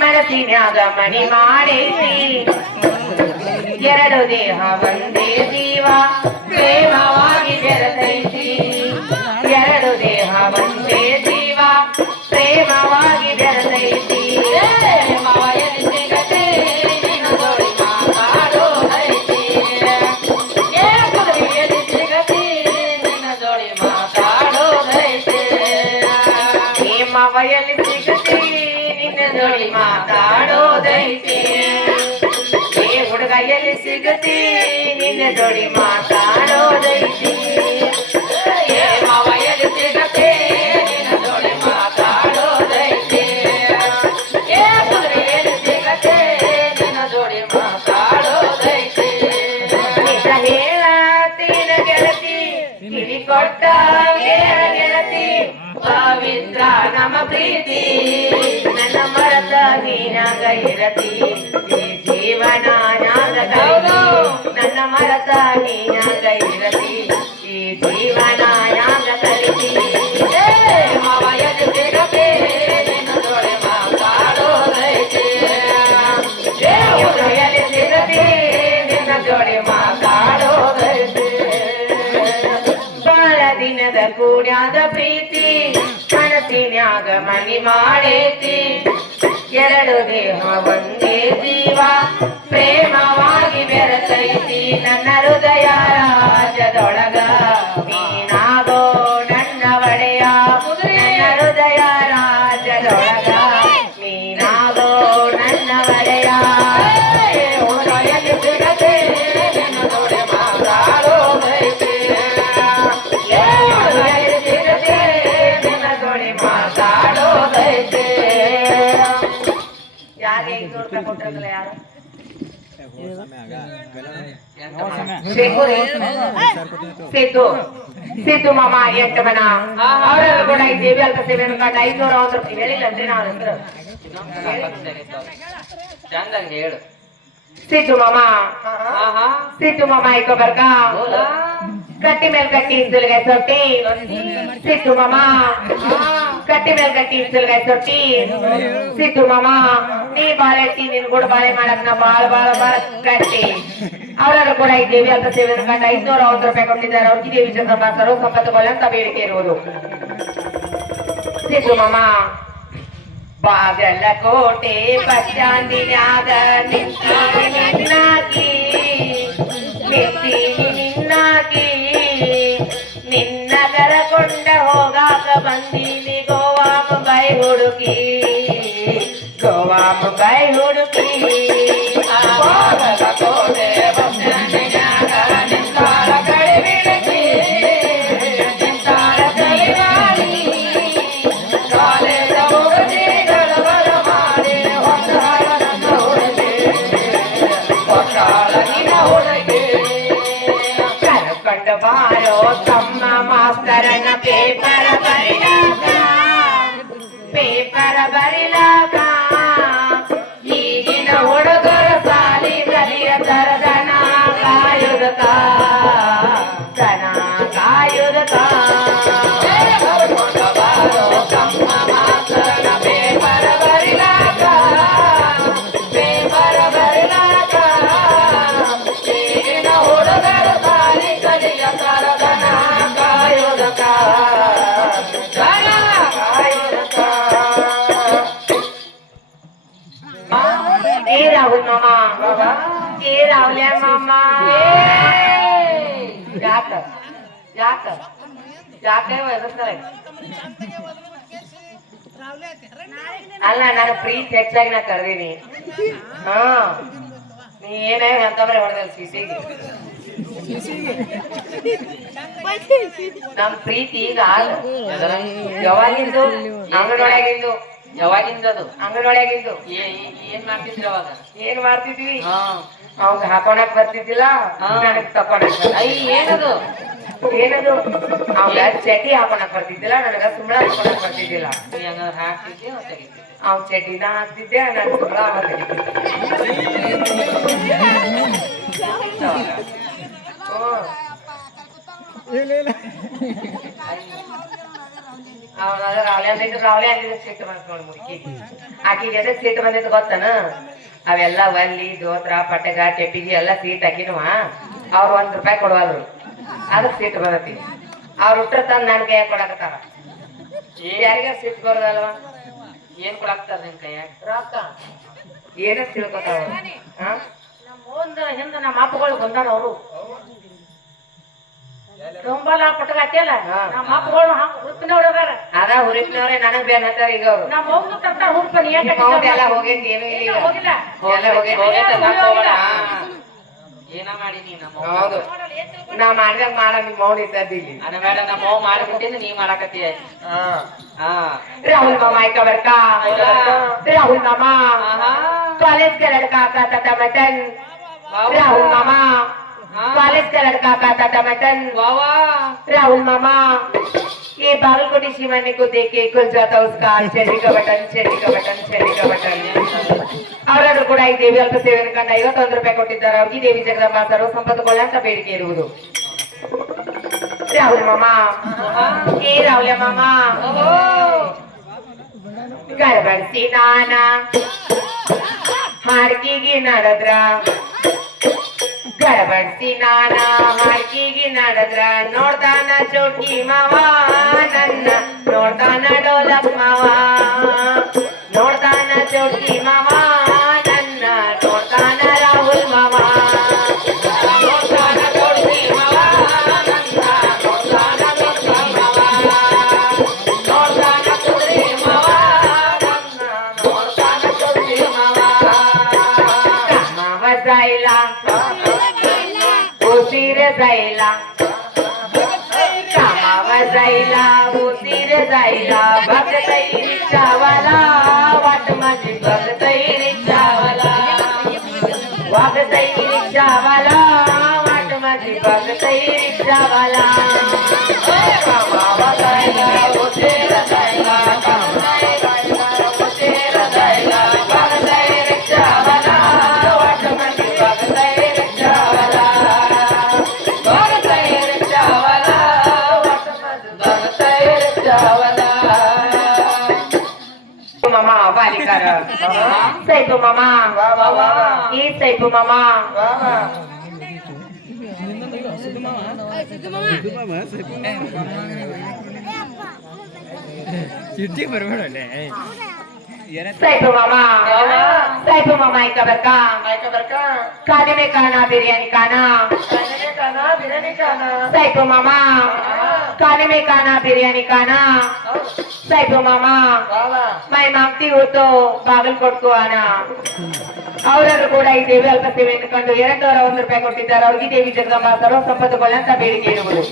ಮನಸ್ಸಿನಾಗ ಮನಿ ಮಾಡೈತಿ ಎರಡು ದೇಹ ಒಂದೇ ಜೀವ ಪ್ರೇಮವಾಗಿ ಬೆರೆತೈತಿ ಎರಡು ದೇಹ ಒಂದೇ ಜೀವ ಪ್ರೇಮವಾಗಿ ಬೆರೆತೈತಿ ಮವಯಲ್ಲಿ ಸಿಗತಿ ನಿನ್ನ ಜೋಡಿ ಮಾತಾಡೋದೈತಿ ಹುಡುಗಯಲ್ಲಿ ಸಿಗತಿ ನಿನ್ನ ಜೋಡಿ ಮಾತಾಡೋದೈತಿ ಮವಯಲ್ಲಿ ಸಿಗತಿ ನಿನ್ನ ಜೋಡಿ ಮಾತಾಡೋದೈತಿ ಹುಡುಗಯಲ್ಲಿ ಸಿಗತಿ ನಿನ್ನ ಜೋಡಿ ಮಾತಾಡೋದೈತಿ ನಿಜ ಹೇಳತೀನ ಗೆಳತಿ ಕಿವಿ ಕೊಟ್ಟ ಗೆಳತಿ ಪವಿತ್ರ ನಮ್ಮ ಪ್ರೀತಿ ನನ್ನ ಮರತ ನೀನಾಗ ಇರತಿ ಈ ಜೀವನ ನಾಗ ನನ್ನ ಮರತ ನೀನಾಗ ಇರತಿ ಈ ಜೀವನ ನಾಗ ಕಲಿತಿ ಮವಯದ ಸಿಗತೆ ನಿನ್ನ ಜೋಡಿ ಮಾತಾಡೋದೈತಿ ಎಲ್ಲಿ ಸಿಗತಿ ನಿನ್ನ ಜೋಡಿ ಮಾತಾಡೋದೈತಿ ಬಾಳ ದಿನದ ಕೂಡ್ಯಾದ ಪ್ರೀತಿ ಮನಸ್ಸಿನ್ಯಾಗ ಮನಿ ಮಾಡೈತಿ ಎರಡು ದೇಹ ಒಂದೇ ಜೀವ ಪ್ರೇಮವಾಗಿ ಬೆರೆತೈತಿ ನನ್ನ ಹೃದಯ ರಾಜದೊಳಗ ನೀನಾಗೋ ನನ್ನ ಒಡೆಯ ನನ್ನ ಹೃದಯ ರಾಜದೊಳಗ ನೀನಾಗೋ ನನ್ನ ಒಡೆಯ ಸಿಗತೆ ನನ್ನ ಜೋಡಿ ಮಾತಾಡೋದೈತಿ ಸಿಗತೆ ನನ್ನ ಜೋಡಿ ಮಾತಾಡೋದೈತಿ ಯಾರು ಈಗ ನೋಡ್ತಾ ಕೊಟ್ಟಿರಲ್ಲ ಯಾರು ಸಿದ್ದು ಮಾಮ ಎಂಟಮನ ಅವರೆಲ್ಲ ಕೂಡ ಈ ದೇವಿ ಅಲ್ಪ ಸೇವೆ ಅನ್ಕೊಂಡು 500 ರೂಪಾಯಿ ಹೇಳಿಲ್ಲ ಅಂದ್ರೆ ನಾವು ಚಂದಂಗೆ ಹೇಳು ಸಿದ್ದು ಮಾಮ ಇಕೋ ಬರ್ಕ ಕಟ್ಟಿ ಮೇಲೆ ಕಟ್ಟಿ ಇಸುಲ್ಗಾಯ್ ಸೊಟ್ಟಿ ಸಿದ್ದು ಮಾಮ ಕಟ್ಟಿ ಮೇಲೆ ಕಟ್ಟಿ ಇಸುಲ್ಗಾಯ್ ಸೊಟ್ಟಿ ಸಿದ್ದು ಮಾಮ ನೀ ಬಾಳೆಟ್ಟಿ ನಿನ್ ಕೂಡ ಬಾಳೆ ಮಾಡಕ್ ನಾ ಬಾಳ ಕಟ್ಟಿ ಅವರೆಲ್ಲ ಕೂಡ ಈ ದೇವಿ ಅಂತ ಸೇವೆ ಅನ್ಕೊಂಡು 550 ರೂಪಾಯಿ ಕೊಟ್ಟಿದ್ದಾರೆ ಅವ್ರಿಗೆ ದೇವಿ ಚಂದ್ರಮ್ಮ ಸರ್ವ ಸಂಪತ್ತುಗಳು ಅಂತ ಬೇಡಿಕೆ ಇರುವುದು ಸಿದ್ದು ಮಾಮ ಬಾಗಲಕೋಟೆ ಬಸ್ ಸ್ಟ್ಯಾಂಡಿನ್ಯಾಗ ನಿನ್ನಾಗಿ ನಿನ್ನಾಗಿ ನಿನ್ನ ಕರಕೊಂಡ ಹೋಗಾಕ ಬಂದೀನಿ ಗೋವಾ ಮುಂಬೈ ಹುಡುಕಿ ಬಾಗಲಕೋಟೆ ಬಸ್ ಸ್ಟ್ಯಾಂಡಿನ್ಯಾಗ ನಿಂತಾಳ ಕಡೆ ಬಿಡಕಿ ನಿಂತಾಳ ಕಡೆ ಮಾಡಿ ಕಾಲೇಜ ಹುಡುಗಿಗಳ ಬರ ಮಾಡಿ ಹುಡುಗಿ ಕರ್ಕೊಂಡ ಬಾರೋ ತಮ್ಮ ಮಾಸ್ತರನ ಪೇಪರ್ ಬರಿಲಾಕ ಈಗಿನ ಹುಡುಗರ ಸಾಲಿ ಕಲಿಯ ತರದನ ಕಾಯುದಕ ಕರ್ಕೊಂಡ ಬಾರೋ ತಮ್ಮ ಮಾಸ್ತರನ ಪೇಪರ್ ಬರಿಲಾಕ ಈಗಿನ ಹುಡುಗರ ಸಾಲಿ ಕಲಿಯ ತರದನ ಕಾಯುದಕ राहुल मामा बाबा के राहुल्या मामा जाकर ಅಲ್ಲ ನಾನು ಪ್ರೀತಿ ಹೆಚ್ಚಾಗಿ ನಾ ಕರ್ದೀನಿ ನೀ ಏನೇ ಅಂತಂದ್ರೆ ಹೊಡೆದಲ್ಲ ಸಿಸಿಗೆ ನಮ್ ಪ್ರೀತಿ ಈಗ ಯಾವಾಗಿಂದು ಅಂಗನೊಳಗಿಂದು ಯಾವಾಗಿಂದದು ಅಂಗನೊಳಗಿಂದು ಏನ್ ಮಾಡ್ತಿದ್ರಿ ಅವಾಗ ಏನ್ ಮಾಡ್ತಿದ್ವಿ ಅವಾಗ ಹಾಕೊಳಕ್ ಬರ್ತಿದ್ದಿಲ್ಲ ನನಗ್ ತಕೊಳಕ್ ಏನದು ಅವಾಗ ಚಟಿ ಹಾಕೊಳಕ್ ಬರ್ತಿದ್ದಿಲ್ಲ ನನಗ ಸುಂಬಳ ಹಾಕೊಳಕ್ ಬರ್ತಿದ್ದಿಲ್ಲ ಹಾಕ್ತಿದ್ದೆ ಅವ್ ಚಟಿನ ಹಾಕ್ತಿದ್ದೆ ನನ್ ಸುಂಬಳ ಅವನಾಗ ರಾವಳೆ ಅಂದಿದ್ರೆ ಸಿಟ್ಟು ಬಂತು ನೋಡಿ ಮುದುಕಿ. ಆಕಿಗೆ ಎದಕ್ ಸಿಟ್ಟು ಬಂದಿತ್ತು ಗೊತ್ತನ? ಅವೆಲ್ಲ ಒಲ್ಲಿ ದೋತ್ರ ಪಟ್ಟಗ ಟೆಪ್ಪಿಗೆ ಎಲ್ಲ ಸೀಟ್ ಹಾಕಿನವ ಅವ್ರು ₹1 ಕೊಡುವಾದ್ರು ಅದಕ್ಕೆ ಸಿಟ್ಟು ಬರತಿ. ಅವ್ರು ಹುಟ್ಟ ತಂದು ನನ್ನ ಕೈಯಾಗ ಕೊಡಕತ್ತಾರ. ಯಾರಿಗ ಸಿಟ್ಟು ಬರೋದಲ್ವಾ? ಏನ್ ಕೊಡಾಕ್ತಾರ ನಿನ್ ಕೈಯಾಗ? ರೊಕ್ಕ ಏನ ತಿಳ್ಕೊತಾವ. ಮುಂದ ಹಿಂದ ನಮ್ಮ ಅಪ್ಪಗಳು ಬಂದಾರ. ಅವರು ತುಂಬಲ್ಲ ಪಟ್ಟಗ ಹತ್ತಿಯಲ್ಲ ನಮ್ಮ ಅಪ್ಪಗಳು ಹುರುಪಿನವ್ರು ಅದಾರ. ಅದ ಹುರುಪಿನವ್ರೆ ನನಗ್ ಬೇನ್ ಹತ್ತಾರ. ಈಗ ಅವ್ರು ನಮ್ಮ ಮೌನ ಕರ್ತಾರ ಹುರುಪನಿ ಎಲ್ಲ ಹೋಗೈತಿ. ಏನು ಇಲ್ಲ ಹೋಗಿಲ್ಲ ಎಲ್ಲ ಹೋಗೈತಿ. ಏನ ಮಾಡಿ ನೀ ನಮ್ಮ ಹೌದು ನಾ ಮಾಡಿದಾಗ ಮಾಡ ನಿಮ್ ಮೌನ ಇದ್ದಿಲ್ಲ. ಅದ ಬೇಡ ನಮ್ಮ ಮೌ ಮಾಡಿಬಿಟ್ಟಿದ್ದು ನೀ ಮಾಡಾಕತ್ತೀಯ. राहुल मामा का लड़का राहुल मामा कॉलेज का लड़का खाता था मटन। राहुल मामा कॉलेज का लड़का खाता था मटन। राहुल मामा ये बागलकोटी शिवानी को देख के खुल जाता उसका चेरी का बटन चेरी का बटन चेरी का बटन। ಅವರನ್ನು ಕೂಡ ಈ ದೇವಿ ಅಲ್ಪ ಸೇವೆಯನ್ನು ಕಂಡ ₹51 ಕೊಟ್ಟಿದ್ದಾರೆ. ಅವ್ರಿಗೆ ದೇವಿ ಜಗದಂಬ ಸರ್ವ ಸಂಪತ್ತುಕೊಳ್ಳ ಅಂತ ಬೇಡಿಕೆ ಇರುವುದು. ರಾಹುಲ್ ಮಾಮಾ ಏ ರಾಹುಲ ಮಾಮಾ ಗರ್ಭಡಿಸಿ ನಾನ ಹಾಡ್ಕಿಗಿ ನಡೆದ್ರ ಗರ್ಭಡಿಸಿ ನಾನ ಹಾಡ್ಕಿಗಿ ನಡೆದ್ರ ನೋಡ್ತಾನ ಚೌಕಿ ಮಾವ ನನ್ನ ನೋಡ್ತಾನ ಡೋಲಕ್ ಮಾವ ನೋಡ್ತಾನ ಚೌಕಿ ಮಾವ ನನ್ನ ನೋಡ್ತಾನ ರಾಹುಲ್ ಮಾವ ನೋಡ್ತಾನ ಚೌಕಿ ಮಾವ जायला कामावर जायला उशीर जायला बघतई रिक्षावाला वाट माझी बघतई रिक्षावाला वागतई रिक्षावाला वाट माझी बघतई रिक्षावाला कामावर जायला उशीर जायला कामावर जायला उशीर जायला बघतई रिक्षावाला वाट माझी बघतई रिक्षावाला मामा बालिकार सैपू मामा ಈ ಸೈಪು ಮಾಮಾ सैपू मामा सैपू मामा ऐका बर का खाने में खाना बिरयानी खाना सैपू मामा खाने में खाना बिरयानी खाना सैपू मामा मैं मांगती हूँ तो बागलकोट को आना ಅವರನ್ನು ಕೂಡ ಈ ದೇವಿ ಅಲ್ಪ ಸೇವೆಯನ್ನು ಕಂಡು ₹201 ಕೊಟ್ಟಿದ್ದಾರೆ. ಅವ್ರಿಗೆ ದೇವಿ ಜಗದಂಬ ಸರ್ವ ಸಂಪತ್ತುಗಳ ಅಂತ ಬೇಡಿಕೆ ಇರುವುದು.